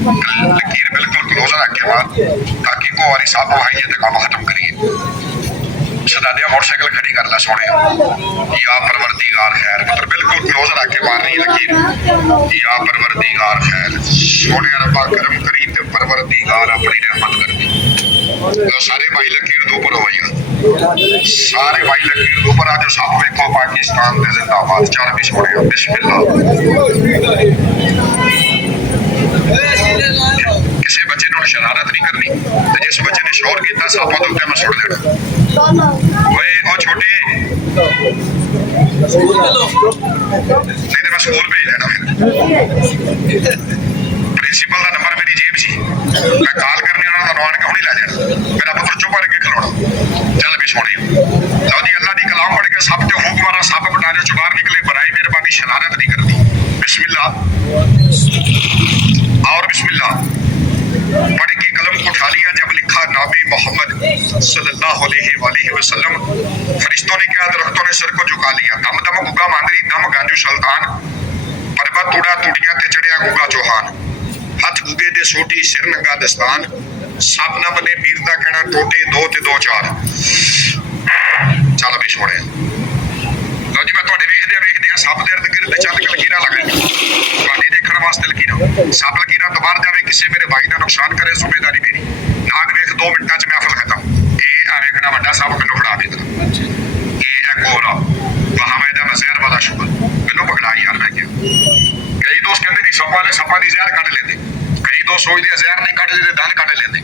लकीर बिल्कुल क्लोज रखे बाहर ताकि को वाली साहब वही ये काम खत्म करिए। शदादिया मोटरसाइकिल खड़ी कर ला सोने या परवरदिगार खैर पुत्र बिल्कुल क्लोज रख के मार रही लकीर या परवरदिगार खैर सोने रब्बा करम करी ते परवरदिगार अपनी रहमत कर दी। तो सारे भाई लकीर दो ऊपर होइए सारे भाई लकीर दो ऊपर आज सब देखो पाकिस्तान दे जिंदाबाद चार भी छोड़े बिस्मिल्लाह। किसी बच्चे ने शरारत नहीं करनी तो जिस बच्चे ने शोर किया सापा तो मैं सुट देना ओए ओ छोटे नहीं तो मैं स्कूल भेज देना प्रिंसिपल का नंबर मेरी जेब सी मैं कॉल करने वाला तो आन के हुणी लै जाना मेरा पुत्र चुप करके खलोना चल भी सोने लो जी अल्लाह की कलाम पढ़ के सब ते हुक्मारा सब बटारे चो बाहर निकले बनाई मेहरबानी शरारत नहीं करनी बिस्मिल्लाह और बिस्मिल्लाह पढ़ के कलम को उठा लिया जब लिखा नाबी मोहम्मद सल्लल्लाहु अलैहि वसल्लम फरिश्तों ने क्या दरख्तों ने सर को झुका लिया दम दम गुगा मांदरी दम गांजू सुल्तान पर्वत तूड़ा तूड़ियां ते चढ़िया गुगा चौहान हथ गुगे ते सोटी सिर नंगा दस्तान सब न बने पीर दा कहना टोटे दो ते दो चार चल भी छोड़े लो जी मैं तुहाडे वेखदे सप दे इर्द गिर्द चल के लकीरां लगाई तुहाडी देखण वास्ते लकीरां सप लकीरां तो बाहर जावे किसी मेरे भाई का नुकसान करे जिम्मेदारी मेरी नाग वेख 2 मिनटां च महफिल खत्म ये आ वेखना वड्डा साहब मैनूं फड़ा देता ये है कोहरा वहां मैं जहर वाला शुगर मैनूं पकड़ा यार मैं क्या कई दोस्त कहते जी सप वाले सपां दी जहर कढ लेंदे कई दोस्त सोचदे जहर नहीं कढ लेंदे दंद कढ लेंदे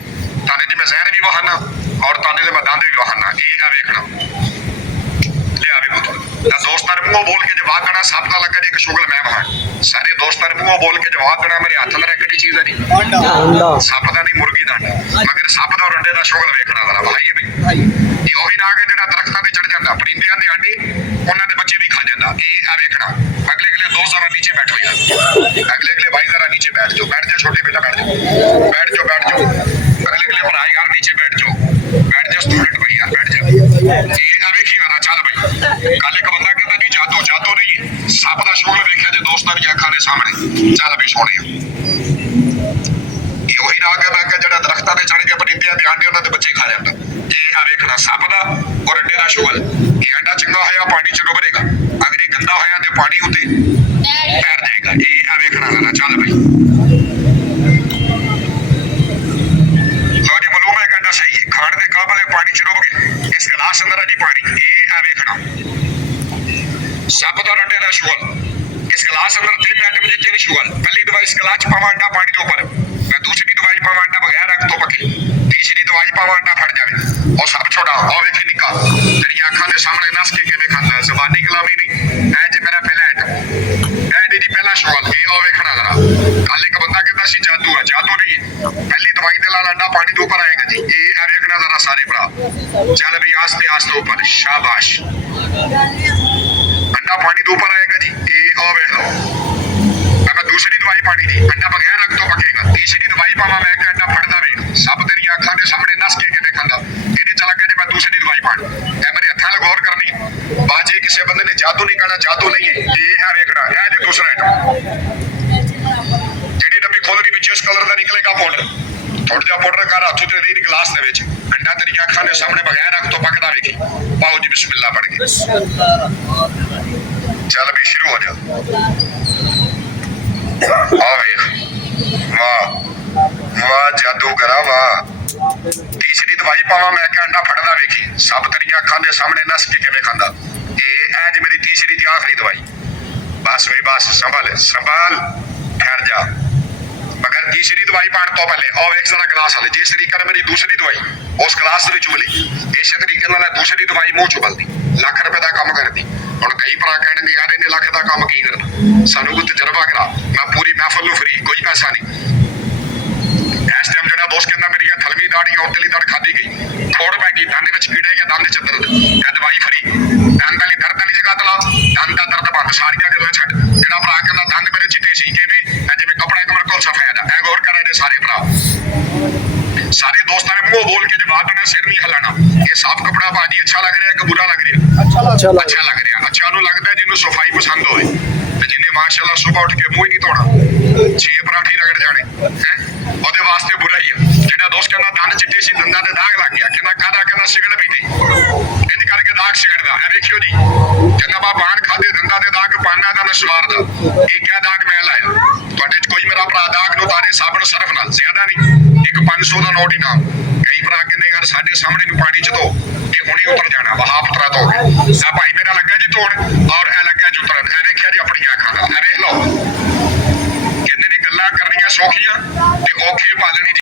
ताने दी मैं जहर भी वहाना और ताने दे मैं दंद भी वहाना ये आ वेखना लिया भी पुत्र दोस्तां मुंहों बोल के जवाब देना सप का लगा जी एक शुगल मैं वहां सारे दोस्तां मुंहों बोल के जवाब देना मेरे हाथ में किहड़ी चीज है जी सप दा नहीं मुर्गी दा मगर सप दा और अंडे दा शुगल वेखना जरा भाई भी ये ओही नाग है जेड़ा दरख्तां ते चढ़ जांदा परिंदियां दे अंडे उन्हां दे बच्चे भी खा जांदा ये आ वेखना अगले अगले दोस्त जरा नीचे बैठो यार अगले अगले भाई जरा नीचे बैठ जा छोटे बेटा बैठ जाओ अगले अगले भाई यार नीचे बैठ जाओ स्टूडेंट भाई यार बैठ जा ये आ वेखी जरा चल भाई कल एक बंदा कहता जी जादू जादू नहीं है सप दा शुगल वेख्या जे दोस्तां दी अखां दे सामने चल भी सोने ये वही नाग है मैं जेड़ा दरख्तां ते चढ़ के परिंदियां दे आंडे उन्हां दे बच्चे खा जांदा ये आ वेखना सप दा और अंडे दा शुगल ये अंडा चंगा होया पानी च डुबरेगा अगर ये गंदा होया ते पानी उत्ते तैर जाएगा ये आ वेखना जरा चल भाई लो जी मालूम है अंडा सही है खाण दे काबल है पानी च डुब गए इस गिलास अंदर जी पानी ये आ वेखना सप दा अंडे दा शुगल इस गिलास अंदर 3 आइटम जितनी नहीं शुगल पहली दवाई इस गिलास पावा अंडा पानी के ऊपर मैं दूसरी दवाई पावा अंडा बगैर रख तो पके तीसरी दवाई पावा अंडा फट जावे और सब छोड़ा और वेखी निका तेरी आंखां दे सामने नस के किवें खांदा ज़बानी कलामी नहीं ऐ जे मेरा पहला आइटम ऐ जी पहला शुगल ये और वेखना जरा कल एक बंदा कहता सी जादू है जादू नहीं है पहली दवाई दे नाल अंडा पानी दे ऊपर आएगा जी ये आ वेखना जरा सारे भरा चल भी आस्ते आस्ते ऊपर शाबाश अंडा पानी दे ऊपर आएगा जी ये और वेख लो मैं दूसरी दवाई पानी दी अंडा बगैर रख तो पकेगा तीसरी दवाई पावा मैं कि अंडा फटदा वे सब तेरी आंखां दे सामने नस के किवें खांदा ਇਹਦੇ चला के मैं दूसरी दवाई पाण ए मेरे हत्थां नाल गौर करनी बाजे किसी बंदे ने जादू नहीं कहना जादू नहीं है ये है वेखना है जे दूसरा आइटम जेडी डब्बी खोलनी विच इस कलर दा निकलेगा पाउडर थोड़ा जिहा पाउडर कर हत्थ ते दे गिलास दे विच अंडा तेरी आंखां दे सामने बगैर रख तो पकदा वेखी पाओ जी बिस्मिल्लाह पढ़ के चल भी शुरू हो जा वाह वाह जादूगरा वाह तीसरी दवाई पावा मैं कि अंडा फटदा वेखी सब तेरियां अखां दे सामने नस के किवें खांदा ये ऐ जी मेरी तीसरी दी आखिरी दवाई बस भाई बस संभाल संभाल ठहर जा मगर तीसरी दवाई पाण तो पहले और एक जरा गिलास वाले जिस तरीके मेरी दूसरी दवाई उस गिलास दे विच मिली इस तरीके नाल दूसरी दवाई मुंह च बलदी लाख रुपए का काम करदी हुण कई भरा कहणगे यार इन्ने लाख का काम की करना सानू कोई तजर्बा करा मैं पूरी महफिल नूं फ्री कोई पैसा नहीं इस टाइम जड़ा दोस्त कहंदा मेरी थलवी दाढ़ी और तली दाढ़ खाधी गई थोड़ पै गई दंद विच कीड़ा या दंद च दर्द ए दवाई फ्री दंद वाली दर्द वाली जगह तला दंद दा दर्द बंद सारियां गल्लां छड्ड जेड़ा भरा कहंदा दंद मेरे चिट्टे सी किवें जिवें कपड़ा कमर कोल सफेद है ए गौर कर सारे भरा ਸਾਰੇ ਦੋਸਤਾਂ ਨੇ ਮੂੰਹੋਂ ਬੋਲ ਕੇ ਜਵਾਬ ਦੇਣਾ, ਸਿਰ ਨਹੀਂ ਹਿਲਾਣਾ। ਇਹ ਸਾਫ਼ ਕੱਪੜਾ ਭਾਜੀ ਅੱਛਾ ਲੱਗ ਰਿਹਾ ਕਿ ਬੁਰਾ ਲੱਗ ਰਿਹਾ? ਅੱਛਾ ਲੱਗ ਅੱਛਾ ਲੱਗ ਰਿਹਾ। ਅੱਛਾ ਨੂੰ ਲੱਗਦਾ ਜਿਹਨੂੰ ਸਫਾਈ ਪਸੰਦ ਹੋਵੇ ਤੇ ਜਿਹਨੇ ਮਾਸ਼ਾਅੱਲਾ ਸੁਬਾਹ ਉੱਠ ਕੇ ਮੂੰਹ ਹੀ ਨਹੀਂ ਧੋਣਾ, 6 ਪਰਾਠੇ ਰਗੜ ਜਾਣੇ ਹੈ, ਉਹਦੇ ਵਾਸਤੇ ਬੁਰਾ ਹੀ ਆ। ਜਿਹੜਾ ਦੋਸਤ ਕਹਿੰਦਾ ਦੰਦ ਚਿੱਟੇ ਸੀ, ਦੰਦਾਂ ਦੇ ਦਾਗ ਲੱਗ ਗਿਆ, ਕਹਿੰਦਾ ਕਾਹਦਾ? ਕਹਿੰਦਾ ਸਿਗਰਟ ਪੀਤੀ, ਇੰਜ ਕਰਕੇ ਦਾਗ ਸਿਗਰਟਦਾ ਹੈ। ਵੇਖਿਓ ਜੀ, ਕਹਿੰਦਾ ਬਾ ਪਾਨ ਖਾਦੇ ਦੰਦਾਂ ਦੇ ਦਾਗ, ਪਾਨਾ ਦਾ ਨਸਵਾਰ ਦਾ, ਇਹ ਕਿਆ ਦਾਗ ਮੈਂ ਲਾਇਆ? ਤੁਹਾਡੇ ਚ ਕੋਈ ਮੇਰਾ ਭਰਾ ਦਾਗ ਨੂੰ ਤਾਰੇ ਸਾਬਣ ਸਰਫ ਨਾਲ, ਜ਼ਿਆਦਾ ਨਹੀਂ, ਇੱਕ 500 ਦਾ ਨੋਟ ਇਨਾਮ। ਕਈ ਭਰਾ ਕਹਿੰਦੇ ਯਾਰ ਸਾਡੇ ਸਾਹਮਣੇ ਨੂੰ ਪਾਣੀ ਚ ਧੋ, ਇਹ ਹੁਣੇ ਉਤਰ ਜਾਣਾ, ਵਹਾ ਪੁੱਤਰਾ ਧੋ ਗਏ। ਆ ਭਾਈ ਮੇਰਾ ਲੱਗਾ ਜੀ ਧੋਣ, ਔਰ ਇਹ ਲੱਗਾ ਜੀ ਉਤਰਨ। ਇਹ ਵੇਖਿਆ ਜੀ ਆਪਣੀਆਂ ਅੱਖਾਂ ਨਾਲ, ਇਹ ਵੇਖ ਲਓ। ਕਹਿੰਦੇ ਨੇ ਗੱਲਾਂ ਕਰਨੀਆਂ ਸੌਖੀਆਂ ਤੇ ਔਖੇ ਪਾਲਣੀ